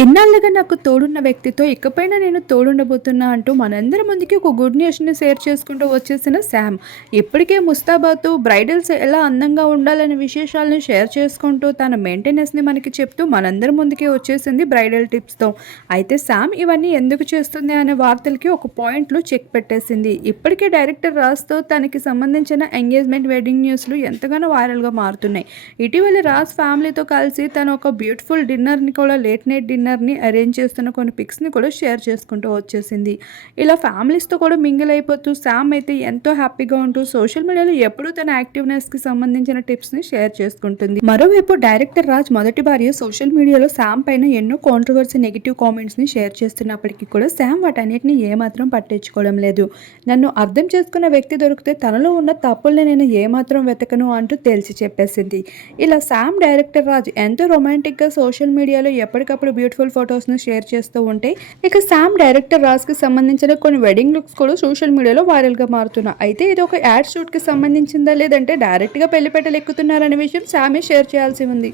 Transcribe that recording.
ఇన్నాళ్ళుగా నాకు తోడున్న వ్యక్తితో ఇకపైన నేను తోడుండబోతున్నా అంటూ మనందరి ముందుకి ఒక గుడ్ న్యూస్ని షేర్ చేసుకుంటూ వచ్చేసిన శామ్. ఇప్పటికే ముస్తాబాతో బ్రైడల్స్ ఎలా అందంగా ఉండాలనే విశేషాలను షేర్ చేసుకుంటూ తన మెయింటెనెన్స్ని మనకి చెప్తూ మనందరి ముందుకే వచ్చేసింది బ్రైడల్ టిప్స్తో అయితే శామ్ ఇవన్నీ ఎందుకు చేస్తుంది అనే వార్తలకి ఒక పాయింట్లు చెక్ పెట్టేసింది. ఇప్పటికే డైరెక్టర్ రాజ్తో తనకి సంబంధించిన ఎంగేజ్మెంట్ వెడ్డింగ్ న్యూస్లు ఎంతగానో వైరల్గా మారుతున్నాయి. ఇటీవల రాజ్ ఫ్యామిలీతో కలిసి తను ఒక బ్యూటిఫుల్ డిన్నర్ని కూడా లేట్ నైట్ డిన్నర్ని అరేంజ్ చేస్తున్న కొన్ని పిక్స్ని కూడా షేర్ చేసుకుంటూ వచ్చేసింది. ఇలా ఫ్యామిలీస్తో కూడా మింగిల్ అయిపోతూ శామ్ అయితే ఎంతో హ్యాపీగా ఉంటూ సోషల్ మీడియాలో ఎప్పుడూ తన యాక్టివ్నెస్కి సంబంధించిన టిప్స్ని షేర్ చేసుకుంటుంది. మరోవైపు డైరెక్టర్ రాజ్ మొదటి భార్య సోషల్ మీడియాలో శామ్ పైన ఎన్నో కాంట్రవర్సీ నెగిటివ్ కామెంట్స్ని షేర్ చేస్తున్నప్పటికీ కూడా శామ్ వాటన్నిటిని ఏమాత్రం పట్టించుకోవడం లేదు. నన్ను అర్థం చేసుకున్న వ్యక్తి దొరికితే తనలో ఉన్న తప్పుల్ని నేను ఏమాత్రం వెతకను అంటూ తెలిసి చెప్పేసింది. ఇలా శామ్ డైరెక్టర్ రాజ్ ఎంతో రొమాంటిక్గా సోషల్ మీడియాలో ఎప్పటికప్పుడు బ్యూటిఫుల్ ఫొటోస్ను షేర్ చేస్తూ ఉంటే ఇక శామ్ డైరెక్టర్ రాజ్కి సంబంధించిన కొన్ని వెడ్డింగ్ లుక్స్ కూడా సోషల్ మీడియాలో వైరల్గా మారుతున్నాయి. అయితే ఇది ఒక యాడ్ షూట్కి సంబంధించిందా? లేదంటే డైరెక్ట్గా పెళ్ళిపెట్టలు ఎక్కుతున్నారనే విషయం శామే షేర్ చేయాల్సి ఉంది.